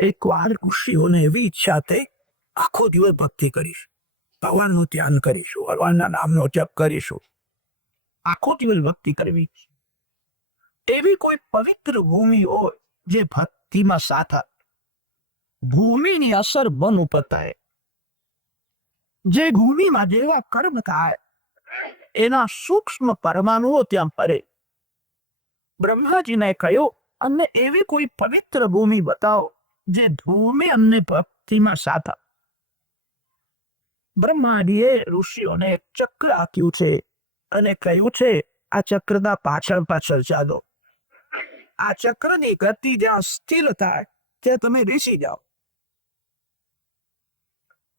એકવાર ઋષિઓને એવી ઈચ્છા થઈ, આખો દિવસ ભક્તિ કરીશ, ભગવાનનું ધ્યાન કરીશું, ભગવાનના નામનો જપ કરીશું, આખો દિવસ ભક્તિ કરવી. એવી કોઈ પવિત્ર ભૂમિ હોય જે ભક્તિમાં સાથ આપે. ભૂમિની અસર મન ઉપર થાય. જે ભૂમિમાં જેવા કર્મ થાય એના સૂક્ષ્મ પરમાણુઓ ત્યાં પડે. બ્રહ્માજીને કહ્યું, અમને એવી કોઈ પવિત્ર ભૂમિ બતાવો જે ભૂમિ અમને ભક્તિમાં સાથ આપે. બ્રહ્માજીએ ઋષિઓને એક ચક્ર આપ્યું છે અને કહ્યું છે, આ ચક્રના પાછળ પાછળ ચાલો. આ ચક્રની ગતિ જ્યાં સ્થિર થાય ત્યાં તમે બેસી જાઓ.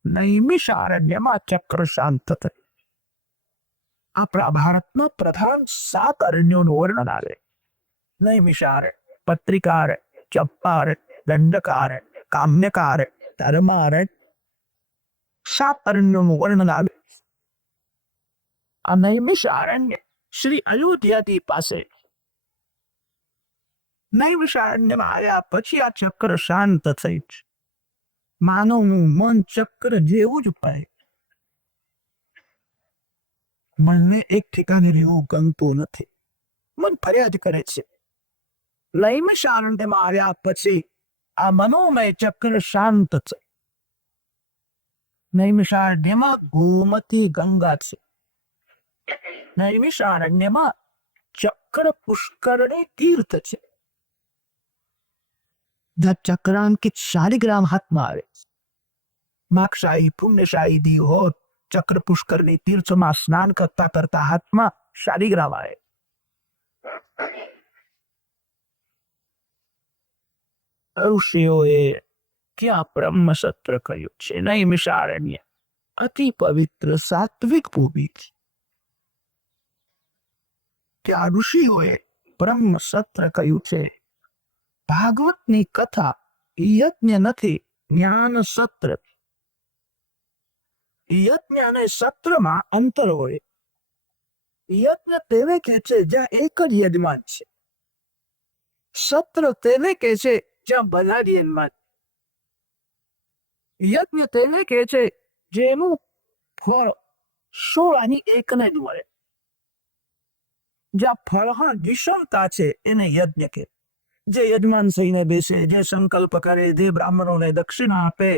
નૈમિષારણ્યમાં ચક્ર શાંત થયું. આપણા ભારતમાં પ્રધાન 7 અરણ્યોનું વર્ણન આવે. નૈમિષારણ્ય, પત્રિકારણ્ય, ચંપારણ્ય, દંડકારણ્ય, કામ્યકારણ્ય, ધર્મારણ્ય, 7 અરણ્યોનું વર્ણન આવે. આ નૈમિષારણ્ય શ્રી અયોધ્યાથી પાસે. નૈમિષારણ્યમાં આવ્યા પછી આ ચક્ર શાંત થઈ છે. માનવનું મન ચક્ર જેવું જ પાય. મનને એક ઠેકાને રહેવું ગમતું નથી. મન ફરિયાદ કરે છે. નૈમિષારણ્યમાં આવ્યા પછી આ મનોમય ચક્ર શાંત છે. નૈમિષારણ્યમાં ગોમતી ગંગા છે. નૈમિષારણ્યમાં ચક્ર પુષ્કરણી તીર્થ છે. ચક્રાંકિત શાલિગ્રામ હાથમાં આવે. માક્ષાઈ પુણ્યશાળી દીવ હોત, ચક્ર પુષ્કરની તીર્થમાં સ્નાન કરતા કરતા હાથમાં શાલિગ્રામ આવે. ઋષિઓએ ક્યાં બ્રહ્મ સત્ર કહ્યું છે. નૈમિષારણ્ય અતિ પવિત્ર સાત્વિક ભૂમિ છે. ત્યાં ઋષિઓએ બ્રહ્મ સત્ર કહ્યું છે. ભાગવતની કથા યજ્ઞ નથી, જ્ઞાન સત્ર. યજ્ઞ અને સત્રમાં અંતર હોય. યજ્ઞ તેને કહે છે જ્યાં એક જ યજમાન છે. સત્ર તેને કહે છે જ્યાં બધા જ યજમાન. યજ્ઞ તેને કહે છે જેનું ફળ 16 એકને જ મળે. જ્યાં ફળમાં વિષમતા છે એને યજ્ઞ કહે. જે યજમાન થઈને બેસે, જે સંકલ્પ કરે, જે બ્રાહ્મણોને દક્ષિણા આપે,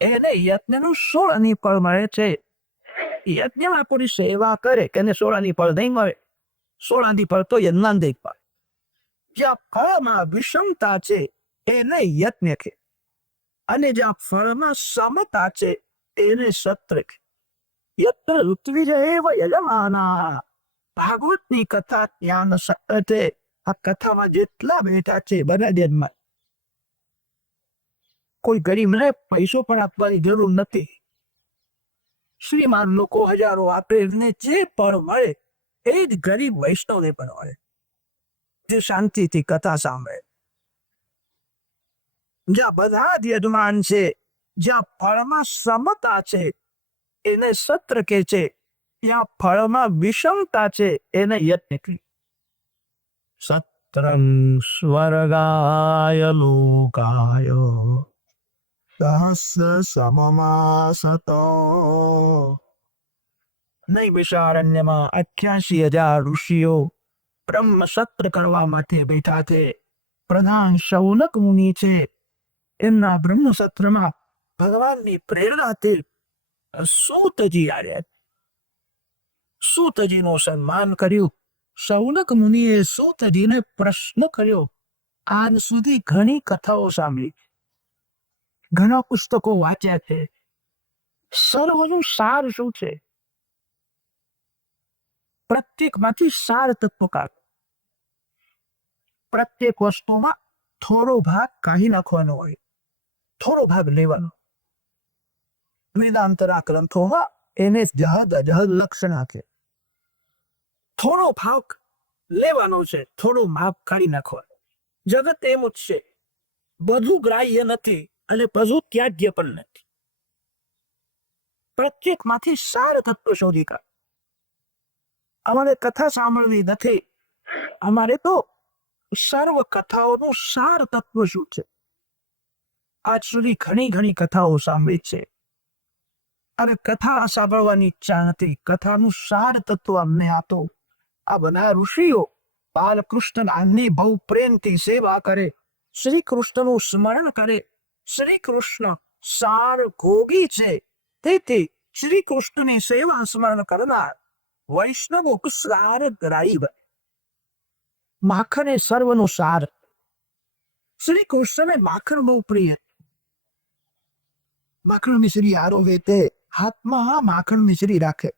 એને યજ્ઞનું 16 ફળ મળે છે. યજ્ઞમાં કોઈ સેવા કરે કે એને 16 ફળ નહીં મળે. 16 ફળ તો યજમાન દેખ પાડે. જ્યાં ફળમાં વિષમતા છે એને યજ્ઞ કહે, અને જ્યાં ફળમાં સમતા છે એને સત્ર કહે. યત્ર ઋત્વિજેવ યજમાના. ભાગવતની કથા જ્ઞાન સત્ર છે. આ કથામાં જેટલા બેઠા છે બધા યજમાન. કોઈ ગરીબને પૈસો પણ આપવાની જરૂર નથી. શ્રીમાન લોકો હજારો આપે, એમને જે પણ મળે એ જ ગરીબ વૈષ્ણવને પણ મળે, જે શાંતિથી કથા સાંભળે. જ્યાં બધા જ યજમાન છે, જ્યાં ફળમાં સમતા છે એને સત્ર કહે છે. જ્યાં ફળમાં વિષમતા છે એને યજ્ઞ કહે. સત્રમ સ્વર્ગાય લોકાય સહસ્ર સમમાસતો. નૈમિષારણ્યમાં 88,000 ઋષિઓ બ્રહ્મ સત્ર કરવા માટે બેઠા છે. પ્રધાન શૌનક મુનિ છે. એમના બ્રહ્મ સત્રમાં ભગવાનની પ્રેરણાથી સૂતજી આવ્યા. સૂતજીનું સન્માન કર્યું. શૌનક મુનિએ સૂતજીને પ્રશ્ન કર્યો. આજ સુધી ઘણી કથાઓ સાંભળી, ઘણા પુસ્તકો વાંચ્યા છે, સર્વનું સાર શું છે? પ્રત્યેકમાંથી સાર તત્વ કાઢો. પ્રત્યેક વસ્તુમાં થોડો ભાગ કાઢી નાખવાનો હોય, થોડો ભાગ લેવાનો. વેદાંતના ગ્રંથોમાં એને જહદ અજહદ લક્ષણ આપે. થોડો ભાગ લેવાનો છે, થોડો ભાગ કાઢી નાખવાનો. જગત એમ જ છે, બધું ગ્રાહ્ય નથી અને બધું ત્યાજ્ય પણ નથી. પ્રત્યેકમાંથી સાર તત્વ શોધી કાઢ. અમારે કથા સાંભળવી નથી, અમારે તો સર્વ કથાઓનું સાર તત્વ શું છે? આજ સુધી ઘણી ઘણી કથાઓ સાંભળી છે, અને કથા સાંભળવાની ઈચ્છા નથી. કથાનું સાર તત્વ અમને આપો. આ બધા ઋષિઓ બાલકૃષ્ણ નામની બહુ પ્રેમથી સેવા કરે, શ્રી કૃષ્ણનું સ્મરણ કરે. શ્રી કૃષ્ણ સાર ભોગી છે, તેથી શ્રી કૃષ્ણની સેવા સ્મરણ કરનાર વૈષ્ણવો સાર ગ્રાહી બને. માખણ એ સર્વનું સાર. શ્રી કૃષ્ણને માખણ બહુ પ્રિય. માખણ મિશ્રી આરોવે તે હાથમાં માખણ મિશ્રી રાખે.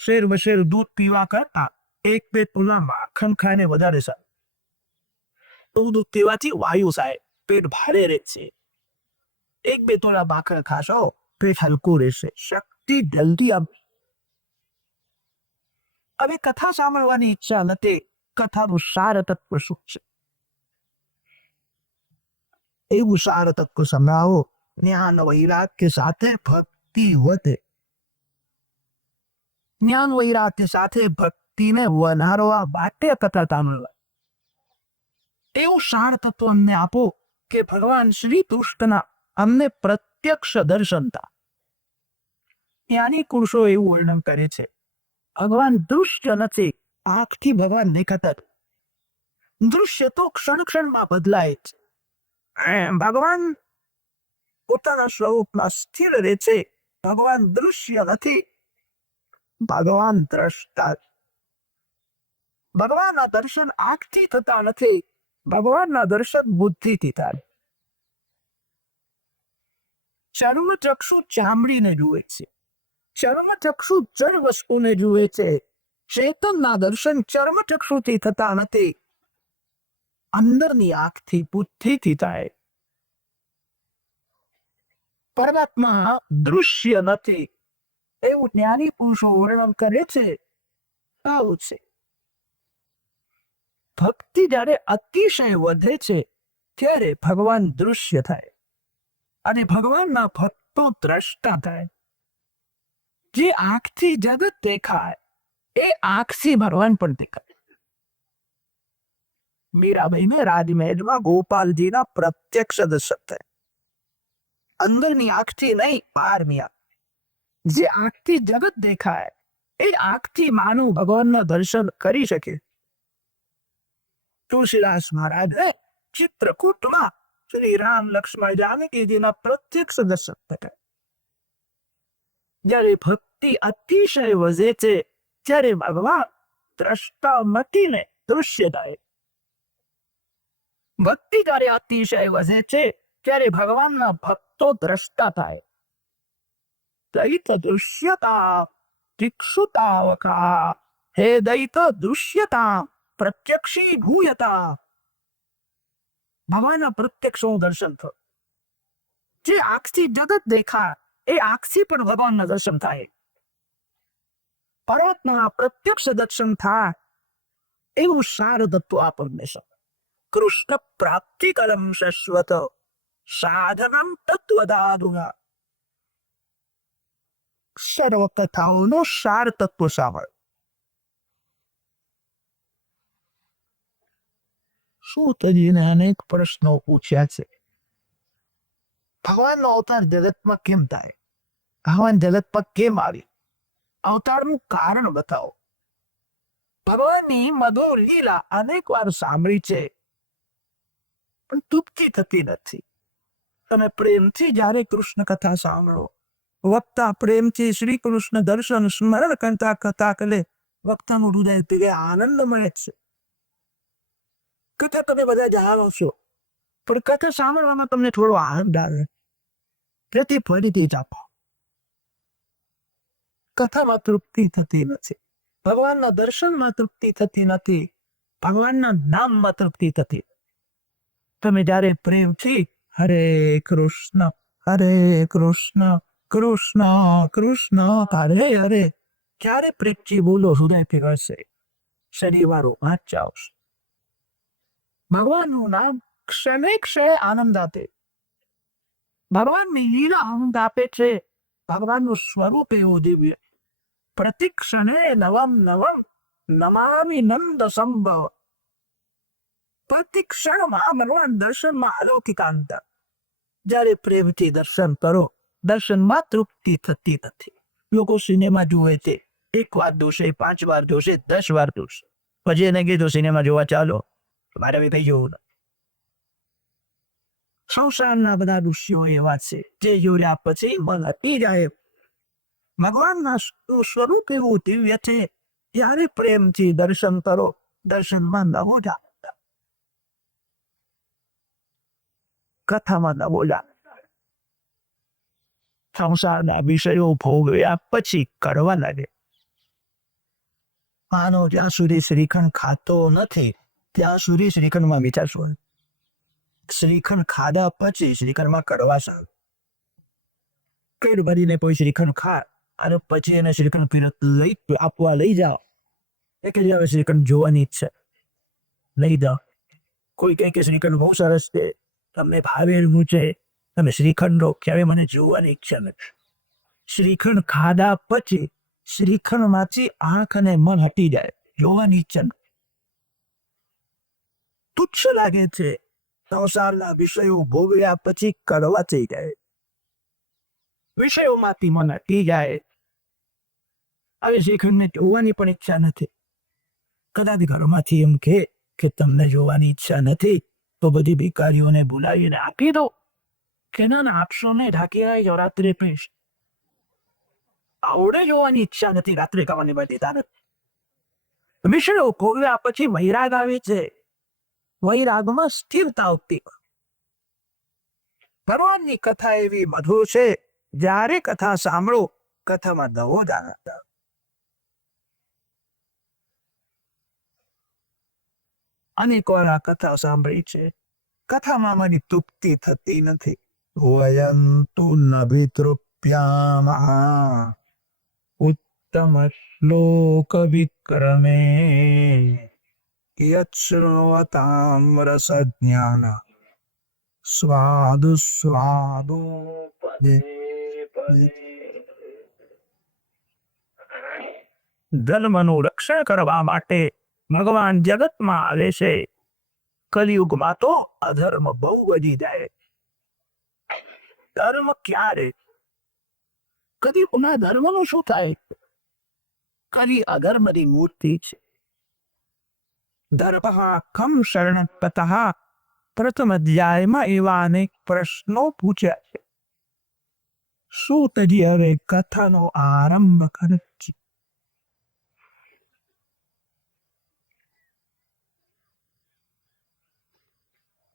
શેર બશેર દૂધ પીવા કરતા એક બે તોલા માખણ ખાઈને વધારે સારું. દૂધ પીવાથી વાયુ થાય, પેટ ભારે રહેશે. એક બે તોલા માખણ ખાશો, પેટ હલકું રહેશે, શક્તિ જલ્દી આવે. હવે કથા સાંભળવાની ઈચ્છા નથી. કથાનું સાર તત્વ શું છે એવું સાર તત્વ સંભળાવો. જ્ઞાન વૈરાગ્ય સાથે ભક્તિ વધે. જ્ઞાન વૈરાગ્ય સાથે ભક્તિને વધારવા માટે કથા સાંભળવા. એવું સાર તત્વ અમને આપો કે ભગવાન શ્રી કૃષ્ણના અમને પ્રત્યક્ષ દર્શન થાય. જ્ઞાની પુરુષો એવું વર્ણન કરે છે, ભગવાન દૃશ્ય નથી, આંખથી ભગવાન દેખાતા. દૃશ્ય તો ક્ષણ ક્ષણમાં બદલાય છે. ભગવાન પોતાના સ્વરૂપમાં સ્થિર રહે છે. ભગવાન દૃશ્ય નથી, ભગવાન દ્રષ્ટા. ભગવાનના દર્શન આંખથી થતા નથી, ભગવાનના દર્શન બુદ્ધિથી થાય. ચર્મચક્ષુ ચામડીને જુએ છે, ચર્મચક્ષુ જળ વસ્તુને જુએ છે. ચેતનના દર્શન ચર્મચક્ષુથી થતા નથી, અંદરની આંખથી બુદ્ધિથી થાય. પરમાત્મા દૃશ્ય નથી એવું જ્ઞાની પુરુષો વર્ણન કરે છે. આવું છે. ભક્તિ જ્યારે અતિશય વધે છે ત્યારે ભગવાન દૃશ્ય થાય અને ભગવાનના ભક્તો દ્રષ્ટા થાય. જે આંખથી જગત દેખાય એ આંખથી ભગવાન પણ દેખાય. મીરાબાઈને રાજમહેલમાં ગોપાલજીના પ્રત્યક્ષ દર્શન થાય. અંદરની આંખથી નહીં, બહારની આંખ. જે આંખથી જગત દેખાય એ આંખથી માનવ ભગવાનના દર્શન કરી શકે. તુલસીદાસ મહારાજને ચિત્રકૂટમાં શ્રી રામ લક્ષ્મણ જાનકીજીના પ્રત્યક્ષ દર્શન થાય. જ્યારે ભક્તિ અતિશય વધે છે ત્યારે ભગવાન દ્રષ્ટા મટીને દૃશ્ય થાય. ભક્તિ જ્યારે અતિશય વધે છે ત્યારે ભગવાનના ભક્તો દ્રષ્ટા થાય. દૈત દૃશ્યતા ચિક્ષુતાવકા, હે દૈત દૃશ્યતા પ્રત્યક્ષી ભૂયતા. ભગવાનના પ્રત્યક્ષનું દર્શન થયું. જે આંખથી જગત દેખાય એ આંખથી પણ ભગવાનના દર્શન થાય. પરમાત્માના પ્રત્યક્ષ દર્શન થાય એવું સાર તત્વ આપણને છે. કૃષ્ણ પ્રાપ્તિ કલમ શાશ્વત સાધનમ તત્વદાદુના. સર્વ કથાઓનો સાર તત્વ સાંભળ. સૂતજીને અનેક પ્રશ્નો પૂછ્યા છે. ભગવાનનો અવતાર જગતમાં કેમ થાય? ભગવાન જગતમાં કેમ આવી? અવતારનું કારણ બતાવો. ભગવાનની મધુર લીલા અનેક વાર સાંભળી છે પણ તૃપ્તિ થતી નથી. તમે પ્રેમથી જ્યારે કૃષ્ણ કથા સાંભળો, વક્તા પ્રેમથી શ્રી કૃષ્ણ દર્શન સ્મરણ કરતા કથા કરે, વક્તાનું હૃદય પીગે આનંદ મળે છે. કથા તમે બધા જાણો છો પણ કથા સાંભળવામાં તમને થોડો આનંદ આવે. તેથી ફરીથી જાપો. કથામાં તૃપ્તિ થતી નથી, ભગવાનના દર્શનમાં તૃપ્તિ થતી નથી, ભગવાનના નામમાં તૃપ્તિ થતી. તમે જ્યારે પ્રેમથી હરે કૃષ્ણ કૃષ્ણ કૃષ્ણ હરે હરે ક્યારે પ્રેમથી બોલો, હૃદય પીગળશે, શરીરવાળો વાંચ આવશે. ભગવાનનું નામ ક્ષણે ક્ષણે આનંદ આપે. ભગવાનની લીલા આનંદ આપે છે. ભગવાનનું સ્વરૂપ એવું દિવ્ય. પ્રતિક્ષણે નવમ નવમ નમામિ નંદ સંભવ. પ્રતિ ક્ષણમાં ભગવાન દર્શનમાં અલૌકિકાંતા. જ્યારે પ્રેમથી દર્શન કરો, દર્શનમાં તૃપ્તિ થતી નથી. લોકો સિનેમા જુએ છે, 1 વાર જોશે, 5 વાર જોશે, 10 વાર જોશે, પછી એને કીધું સિનેમા જોવા ચાલો, મારે હવે કઈ જોવું નથી. સંસારના બધા દૃશ્યો એવા છે જે જોયા પછી મન હટી જાય. ભગવાનના સ્વરૂપ એવું દિવ્ય છે. ત્યારે પ્રેમથી દર્શન કરો, દર્શનમાં નવો જ આનંદ, કથામાં નવો જ આનંદ. સંસારના વિષયો ભોગવ્યા પછી કરવા લાગે. માનો જ્યાં સુધી શ્રીખંડ ખાતો નથી ત્યાં સુધી શ્રીખંડમાં વિચારશો. શ્રીખંડ ખાધા પછી શ્રીખંડમાં કડવા સારું. પેટ ભરીને કોઈ શ્રીખંડ ખા અને પછી એને શ્રીખંડ પીરત લઈ જાઓ, એ કે હવે શ્રીખંડ જોવાની ઈચ્છા, લઈ જાઓ. કોઈ કહે કે શ્રીખંડ બહુ સરસ છે, તમને ભાવે એવું છે, તમે શ્રીખંડ લો, કે હવે મને જોવાની ઈચ્છા નથી. શ્રીખંડ ખાધા પછી શ્રીખંડમાંથી આંખ અને મન હટી જાય, જોવાની ઈચ્છા નથી. તુચ્છ લાગે છે. સંસારના વિષયો ભોગવ્યા પછી કડવા થઈ જાય, વિષયોમાંથી મન હટી જાય. હવે શ્રીખંડને જોવાની પણ ઈચ્છા નથી. કદાચ ઘરમાંથી એમ કે તમને જોવાની ઈચ્છા નથી તો બધી ભિખારીઓને બોલાવીને આપી દો, કે ના આપશો ને, ઢાંકી આવી જાઓ, રાત્રે પીશ. આવડે જોવાની ઈચ્છા નથી, રાત્રે ખાવાની બધી નથી. વિષયો ભોગવ્યા પછી વૈરાગ આવે છે. વૈરાગમાં સ્થિરતા આવતી. ભગવાનની કથા એવી મધુર છે, જ્યારે કથા સાંભળો કથામાં નવો જ આનંદ આવે. અનેક વાર આ કથા સાંભળી છે, કથામાં મારી તૃપ્તિ થતી નથી. વયંતુ નભિતૃપ્યામઃ ઉત્તમ શ્લોક વિક્રમે યત્શ્રવતામ રસજ્ઞાન સ્વાદુ સ્વાદુ પદે પદે. ધર્મનું રક્ષણ કરવા માટે ભગવાન જગતમાં આવે છે. કલિયુગમાં તો અધર્મ બહુ વધી જાય. ધર્મ ક્યારે? કલિયુગના ધર્મનું શું થાય? કલિ અધર્મની મૂર્તિ છે. ધર્મ કમ શરણપતઃ પ્રથમ અધ્યાયમાં એવા અનેક પ્રશ્નો પૂછ્યા છે. સૂતજી હવે કથાનો આરંભ કરે છે.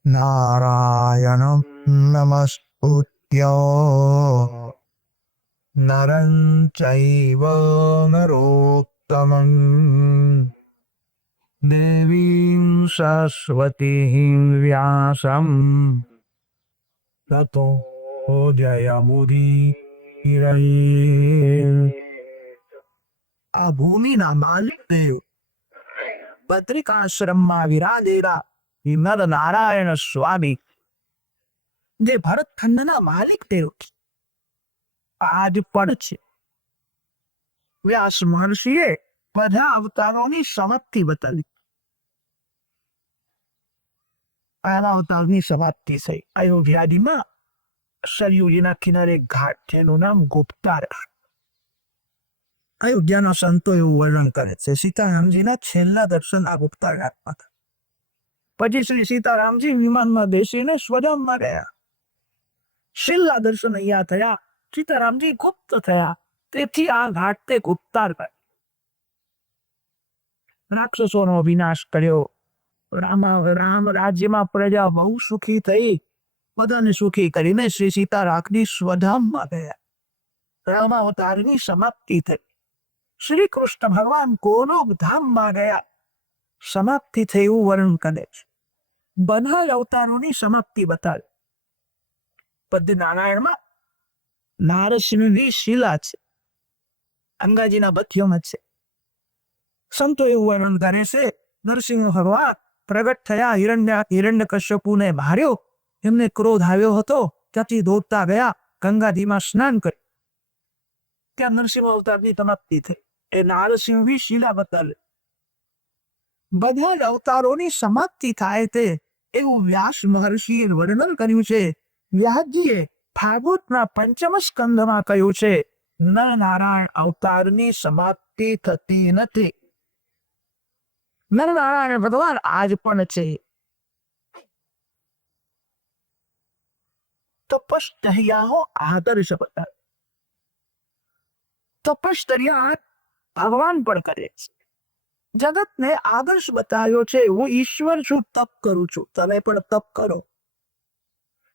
નારાયણં નમસ્કૃત્ય નરં ચૈવ નરોત્તમં દેવીં સરસ્વતીં વ્યાસં તતો જયમુદીરયે. આ ભૂમિના માલિક દેવ બદ્રિકાશ્રમમાં વિરાજેલા નર નારાયણ સ્વામી, જે ભરતખંડના માલિક દેવ આજ પણ છે. વ્યાસ મહર્ષિએ બધા અવતારોની સમાપ્તિ બતાવી. પહેલા અવતારની સમાપ્તિ થઈ અયોધ્યાજીમાં સરયુજીના કિનારે ઘાટ છે, એનું નામ ગુપ્તાર. અયોધ્યાના સંતો એવું વર્ણન કરે છે, સીતારામજીના છેલ્લા દર્શન આ ગુપ્તાર ઘાટમાં થયા. પછી શ્રી સીતારામજી વિમાનમાં બેસીને સ્વધામમાં ગયા. છેલ્લા દર્શન અહીંયા થયા. સીતારામજી ગુપ્ત થયા, તેથી આ ઘાટ તે ગુપ્તાર કહે. રાક્ષસોનો વિનાશ કર્યો. રામ રાજ્યમાં પ્રજા બહુ સુખી થઈ. બધાને સુખી કરીને શ્રી સીતારામજી સ્વધામમાં ગયા. રામાવતારની સમાપ્તિ થઈ. શ્રી કૃષ્ણ ભગવાન ગોલોક ધામમાં ગયા. સમાપ્તિ થઈ એવું વર્ણન કરે છે. બધા અવતારોની સમાપ્તિ બતાવે. પદ્ય નારાયણમાં નારસિંહની શિલા છે, અંગાજીના બથિયોમાં છે. સંતો એવું વર્ણન કરે છે, નરસિંહ ભગવાન પ્રગટ થયા, હિરણ્યકશ્યપુને માર્યો. એમને ક્રોધ આવ્યો હતો, ત્યાંથી દોડતા ગયા, ગંગાજીમાં સ્નાન કર્યું. ત્યાં નરસિંહ અવતારની સમાપ્તિ થઈ. એ નારસિંહની શિલા બતાવે. બધા જ અવતારોની સમાપ્તિ થાય તે એવું વ્યાસ મહર્ષિએ વર્ણન કર્યું છે. વ્યાસજીએ ભાગવતના પંચમ સ્કંદમાં કહ્યું છે, નરનારાયણ અવતારની સમાપ્તિ થતી નથી. નરનારાયણ ભગવાન આજ પણ છે. તપશ્ચર્યાનો આદર્શ બતાવે. તપશ્ચર્યા ભગવાન પણ કરે છે. જગતને આદર્શ બતાવ્યો છે. હું ઈશ્વર છું, તપ કરું છું, તમે પણ તપ કરો.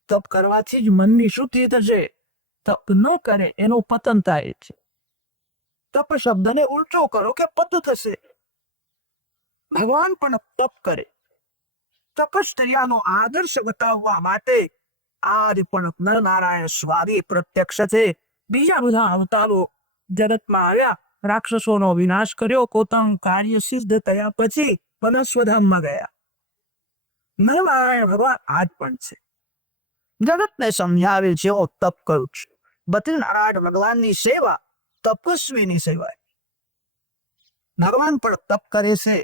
તપ કરવાથી જ મનની શુદ્ધિ થશે. તપ ન કરે એનું પતન થાય છે. તપ શબ્દને ઉલટો કરો કે પત થશે. ભગવાન પણ તપ કરે. તપશ્ચર્યાનો આદર્શ બતાવવા માટે આજ પણ નરનારાયણ સ્વામી પ્રત્યક્ષ છે. બીજા બધા અવતારો જગતમાં આવ્યા, રાક્ષસોનો વિનાશ કર્યો, પોતાનું કાર્ય સિદ્ધ થયા પછી વનસ્વધામમાં ગયા. નરનારાયણ ભગવાન આજ પણ છે. જગતને સમજાવે છે હું તપ કરું છું. બદ્રીનારાયણ ભગવાનની સેવા તપસ્વીની સેવા. ભગવાન પણ તપ કરે છે.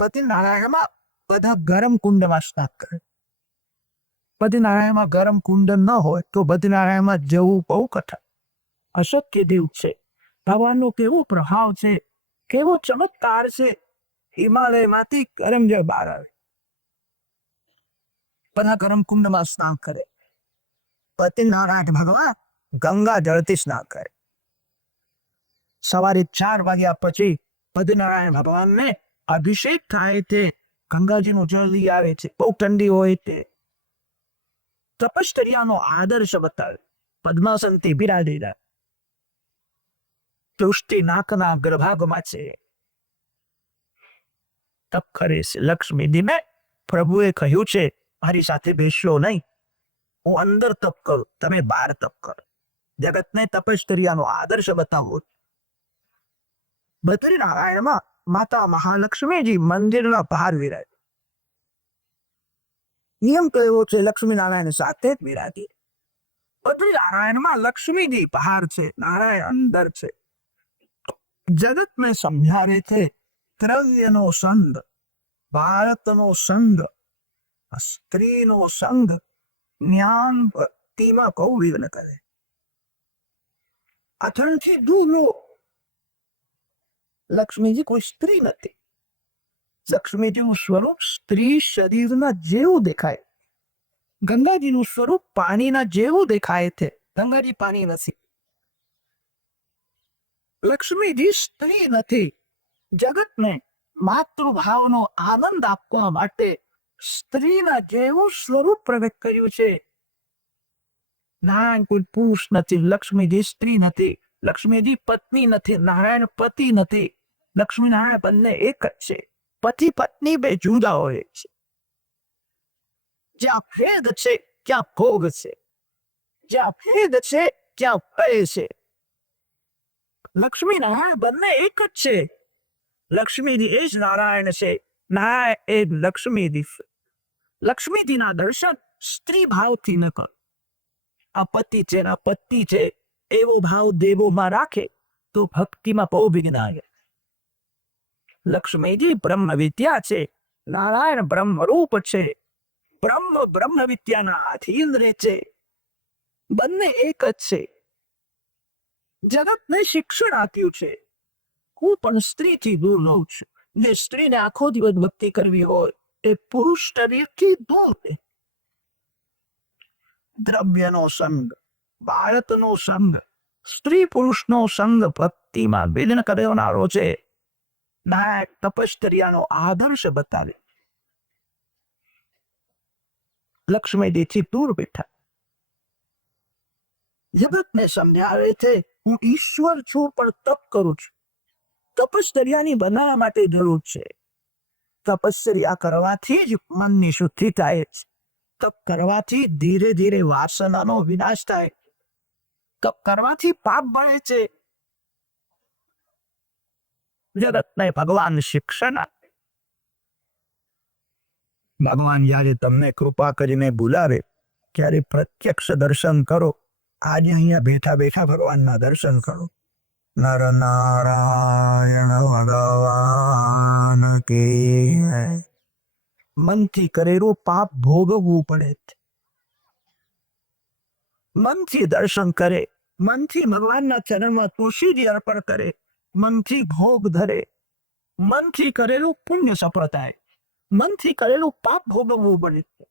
બદ્રીનારાયણમાં બધા ગરમ કુંડમાં સ્નાન કરે. બદ્રીનારાયણમાં ગરમ કુંડ ન હોય તો બદ્રીનારાયણમાં જવું બહુ કઠણ, અશક્ય દેવું છે. ભગવાનનો કેવો પ્રભાવ છે, કેવો ચમત્કાર છે. હિમાલયમાંથી ગરમ જળ બહાર આવે, બધા ગરમ કુંડમાં સ્નાન કરે. બદ્રીનારાયણ ભગવાન ગંગા જળથી સ્નાન કરે. સવારે 4 વાગ્યા પછી બદ્રીનારાયણ ભગવાનને અભિષેક થાય છે. ગંગાજીનું જળ લઈ આવે છે. બહુ ઠંડી હોય તે. તપશ્ચર્યાનો આદર્શ બતાવે. પદ્માસનથી બિરાજેલા, દૃષ્ટિ નાકના ગર્ભાગમાં છે. તપ કરે છે. લક્ષ્મીજીને પ્રભુએ કહ્યું છે, મારી સાથે બેસ્યો નહીં, હું અંદર તપ કરું, તમે બહાર તપ કરો. જગતને તપશ્ચર્યાનો આદર્શ બતાવવો. બદ્રીનારાયણમાં માતા મહાલક્ષ્મીજી મંદિરના બહાર વિરાજે. નિયમ કહેવો છે લક્ષ્મીનારાયણ સાથે જ વિરાજે. બદ્રીનારાયણમાં લક્ષ્મીજી બહાર છે, નારાયણ અંદર છે. જગતને સમજાવે છે દ્રવ્યનો સંગ, ભારતનો સંગ, સ્ત્રીનો સંગ જ્ઞાન ભક્તિમાં બહુ વિઘ્ન કરે. અથણથી દૂર રહો. લક્ષ્મીજી કોઈ સ્ત્રી નથી. લક્ષ્મીજીનું સ્વરૂપ સ્ત્રી શરીરના જેવું દેખાય. ગંગાજીનું સ્વરૂપ પાણીના જેવું દેખાય છે. ગંગાજી પાણી નથી. લક્ષ્મીજી સ્ત્રી નથી. જગતને માતૃભાવનો આનંદ આપવા માટે સ્ત્રીના જેવું સ્વરૂપ પ્રગટ કર્યું છે. નારાયણ કોઈ પુરુષ નથી, લક્ષ્મીજી સ્ત્રી નથી, લક્ષ્મીજી પત્ની નથી, નારાયણ પતિ નથી. લક્ષ્મી નારાયણ બંને એક જ છે. પતિ પત્ની બે જુદા હોય છે. જ્યાં ભેદ છે ત્યાં ભોગ છે, જ્યાં ભેદ છે ત્યાં ભય છે. લક્ષ્મી નારાયણ બંને એક જ છે. લક્ષ્મીજી એ જ નારાયણ છે, નારાયણ એ જ લક્ષ્મીજી છે. લક્ષ્મીજીના દર્શન સ્ત્રી ભાવથી ન કરો. આ પતિ છે, આ પત્ની છે એવો ભાવ દેવોમાં રાખે તો ભક્તિમાં બહુ વિઘ્ન આવે. લક્ષ્મીજી બ્રહ્મ વિદ્યા છે, નારાયણ બ્રહ્મ રૂપ છે. બ્રહ્મ બ્રહ્મ વિદ્યાના આધીન રહે છે. બંને એક જ છે. જગતને શિક્ષણ આપ્યું છે હું પણ સ્ત્રીથી દૂર રહું છું. જે સ્ત્રીને આખો દિવસ ભક્તિ કરવી હોય એ પુરુષ શરીરથી દૂર રહે. દ્રવ્યનો સંગ, ભારતનો સંગ, સ્ત્રી પુરુષનો સંગ ભક્તિમાં વિઘ્ન કરનારો છે. નાયક તપશ્ચર્યાનો આદર્શ બતાવે. લક્ષ્મીજીથી દૂર બેઠા. જગતને સમજાવે છે હું ઈશ્વર છું પણ તપ કરું છું. તપશ્ચર્યાની બનાવવા માટે જરૂર છે. તપશ્ચર્યા કરવાથી જ મનની શુદ્ધિ થાય છે. તપ કરવાથી ધીરે ધીરે વાસનાનો વિનાશ થાય. તપ કરવાથી પાપ બળે છે. જગતને ભગવાન શિક્ષણ આપે. ભગવાન જયારે તમને કૃપા કરીને બોલાવે ત્યારે પ્રત્યક્ષ દર્શન કરો. આજે અહીંયા બેઠા બેઠા ભગવાનના દર્શન કરો. નર નારાયણ ભગવાન કે મનથી કરેલું પાપ ભોગવવું પડે છે. મનથી દર્શન કરે, મનથી ભગવાનના ચરણમાં તુલસીજી અર્પણ કરે, મનથી ભોગ ધરે, મનથી કરેલું પુણ્ય સફળ થાય. મનથી કરેલું પાપ ભોગવવું પડે છે.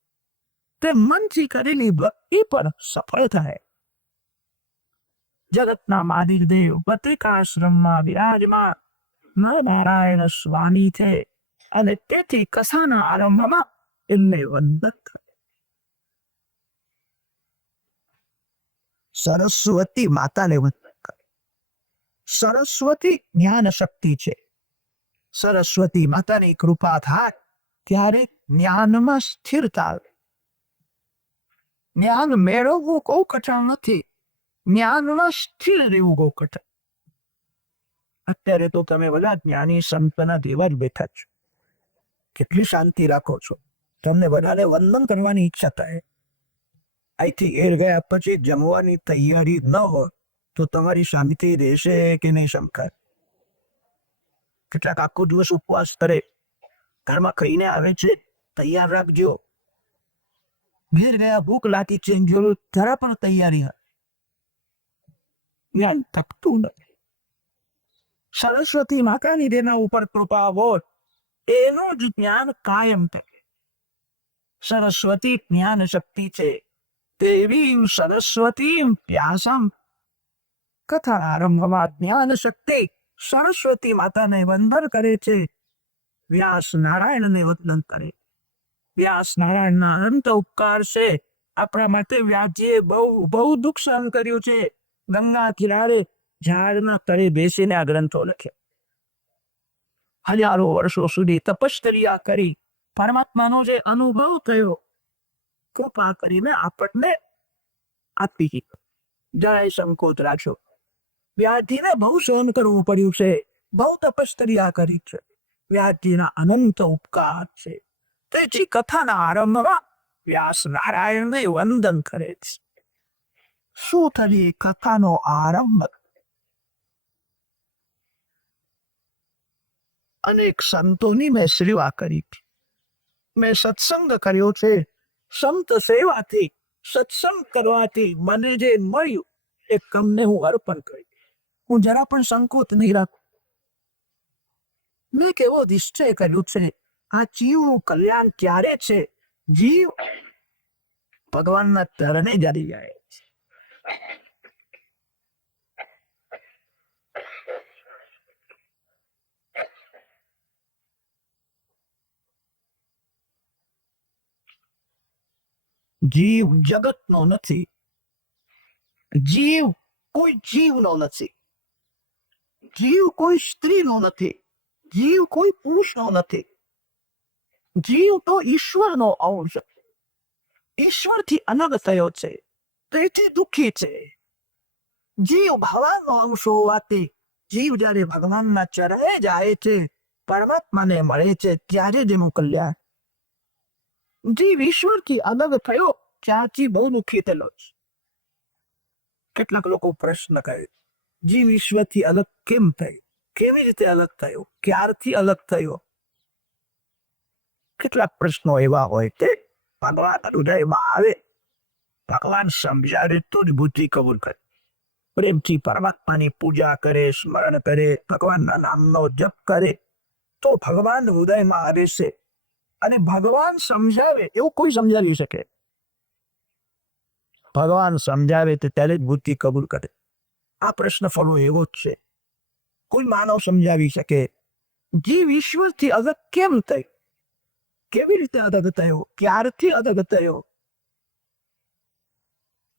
તે મનથી કરેલી ભક્તિ પણ સફળ થાય. જગતના મહાદેવ બદ્રિકાશ્રમમાં વિરાજમાન નરનારાયણ સ્વામી છે અને તેથી કથાના આરંભમાં એમને વંદન થાય. સરસ્વતી માતાને વંદન કરે. સરસ્વતી જ્ઞાન શક્તિ છે. સરસ્વતી માતાની કૃપા થાય ત્યારે જ્ઞાનમાં સ્થિરતા આવે. જ્ઞાન મેળવવું બહુ કઠણ નથી, જ્ઞાનમાં સ્થિર રહેવું બહુ કઠણ. અત્યારે તો તમે બધા જ્ઞાની સંતના દેવા જ બેઠા છો. કેટલી શાંતિ રાખો છો. તમને બધાને વંદન કરવાની ઈચ્છા થાય. અહીંથી ઘેર ગયા પછી જમવાની તૈયારી ન હોય તો તમારી શાંતિ રહેશે કે નહીં શંકા. કેટલાક આખો દિવસ ઉપવાસ કરે, ઘરમાં ખાઈને આવે છે, તૈયાર રાખજો. ઘેર ગયા ભૂખ લાગી છે, જરૂર જરા પણ તૈયારી હોય. જ્ઞાન થકતું નથી. સરસ્વતી માતાની તેના ઉપર કૃપા હોય એનું જ જ્ઞાન કાયમ থাকে. સરસ્વતી જ્ઞાન શક્તિ છે. દેવી સરસ્વતી વ્યાસમ. કથા આરંભમાં જ્ઞાન શક્તિ સરસ્વતી માતાને વંદન કરે છે. વ્યાસ નારાયણને વંદન કરે. વ્યાસ નારાયણના અનંત ઉપકાર છે. આપણા માટે વ્યાસજીએ બહુ દુઃખ સહન કર્યું છે. ગંગા કિનારે ઝાડના તળે બેસીને આ ગ્રંથો લખ્યા. હજારો વર્ષો સુધી તપશ્ચર્યા કરી પરમાત્માનો જે અનુભવ થયો કૃપા કરીને આપણને આપી દીધો. જય સંકોચ રાખો. વ્યાસજીને બહુ સહન કરવું પડ્યું છે, બહુ તપશ્ચર્યા કરી છે. વ્યાસજીના અનંત ઉપકાર છે. તેથી કથાના આરંભમાં વ્યાસ નારાયણને વંદન કરે છે. શું થવી કથાનો આરંભ? અનેક સંતોની મેં સેવા કરી, મેં સત્સંગ કર્યો છે. સંત સેવાથી, સત્સંગ કરવાથી મને જે મળ્યું એ તમને હું અર્પણ કરી. હું જરા પણ સંકોચ નહીં રાખું. મેં કેવો નિશ્ચય કર્યું છે, આ જીવનું કલ્યાણ ક્યારે છે? જીવ ભગવાનના ચરણે જડી જાય છે. જીવ જગતનો નથી. જીવ કોઈ જીવનો નથી. જીવ કોઈ સ્ત્રીનો નથી. જીવ કોઈ પુરુષનો નથી. જીવ તો ઈશ્વરનો અંશ, ઈશ્વરથી અલગ થયો છે, તેથી દુઃખી છે. જીવ ભગવાનનો અંશ હોવાથી જીવ જ્યારે ભગવાનના ચરણે જાય છે, પરમાત્માને મળે છે, ત્યારે જ એનું કલ્યાણ. જીવ ઈશ્વરથી અલગ થયો ત્યારથી બહુ દુઃખી થયેલો છે. કેટલાક લોકો પ્રશ્ન કરે, જીવ ઈશ્વરથી અલગ કેમ થયો? કેવી રીતે અલગ થયો? ક્યારથી અલગ થયો? કેટલાક પ્રશ્નો એવા હોય કે ભગવાન હૃદયમાં આવે, ભગવાન સમજાવે તો જ બુદ્ધિ કબૂલ કરે. પ્રેમથી પરમાત્માની પૂજા કરે, સ્મરણ કરે, ભગવાનના નામનો જપ કરે તો ભગવાન હૃદયમાં આવે છે. અને ભગવાન સમજાવે એવું કોઈ સમજાવી શકે? ભગવાન સમજાવે તો ત્યારે જ બુદ્ધિ કબૂલ કરે. આ પ્રશ્ન ફળો એવો જ છે. કોઈ માનવ સમજાવી શકે જીવ ઈશ્વરથી અલગ કેમ થઈ? કેવી રીતે અલગ થયો? ક્યારથી અલગ થયો?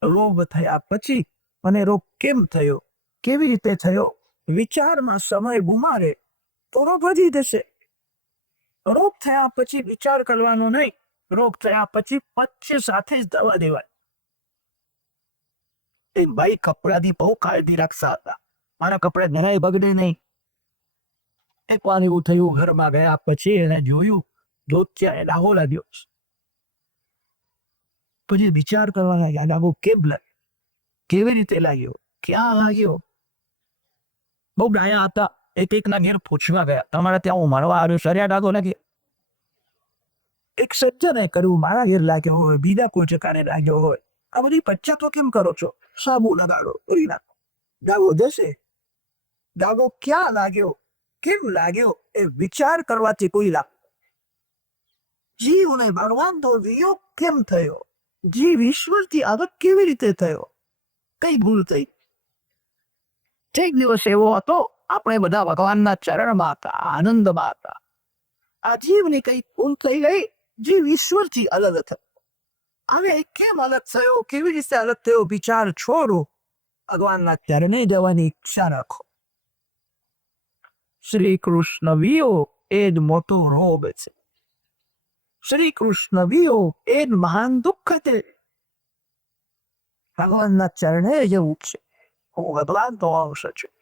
રોગ થયા પછી મને રોગ કેમ થયો? કેવી રીતે થયો? વિચારમાં સમય ગુમારે તો રોગ વધી જશે. રોગ થયા પછી વિચાર કરવાનો નહીં. રોગ થયા પછી પથ્ય સાથે જ દવા દેવાય. એ ભાઈ કપડાની બહુ કાળજી રાખતા હતા. મારા કપડા જરાય બગડે નહીં. એક વાર એવું થયું, ઘરમાં ગયા પછી એને જોયું ધોતિયા લાગો લાગ્યો. પછી વિચાર કરવા લાગ્યા, લાગો કેમ લાગ્યો? કેવી રીતે લાગ્યો? ક્યાં લાગ્યો? બહુ ડાયા હતા. એક એકના ઘેર પૂછવા ગયા, તમારે ત્યાં હું મારવા આવ્યો સરિયા ડાઘો લાગે? એક સજ્જને કર્યું, મારા ઘેર લાગ્યો હોય, બીજા કોઈ ઠેકાણે લાગ્યો હોય. આ બધી પચ્ચાતો કેમ કરો છો? સાબુ લગાડો, કરી નાખો, ડાઘો જશે. ડાઘો ક્યાં લાગ્યો, કેમ લાગ્યો, એ વિચાર કરવાથી કોઈ લાગ. જીવને ભગવાનનો વિયોગ કેમ થયો? જીવ ઈશ્વરથી અલગ કેવી રીતે થયો? કઈ ભૂલ થઈ? એક દિવસ એવો હતો, આપણે બધા ભગવાનના ચરણમાં હતા, આનંદમાં હતા. આ જીવની કઈ ભૂલ થઈ ગઈ, જીવ ઈશ્વરથી અલગ થયો. હવે કેમ અલગ થયો, કેવી રીતે અલગ થયો, વિચાર છોડો, ભગવાનના ચરણે જવાની ઈચ્છા રાખો. શ્રી કૃષ્ણ વિયોગ એ જ મોટો રોગ છે. શ્રી કૃષ્ણ વિયોગ એ જ મહાન દુઃખ છે. ભગવાનના ચરણે જવું છે. હું ભગવાન તો આવશે છે.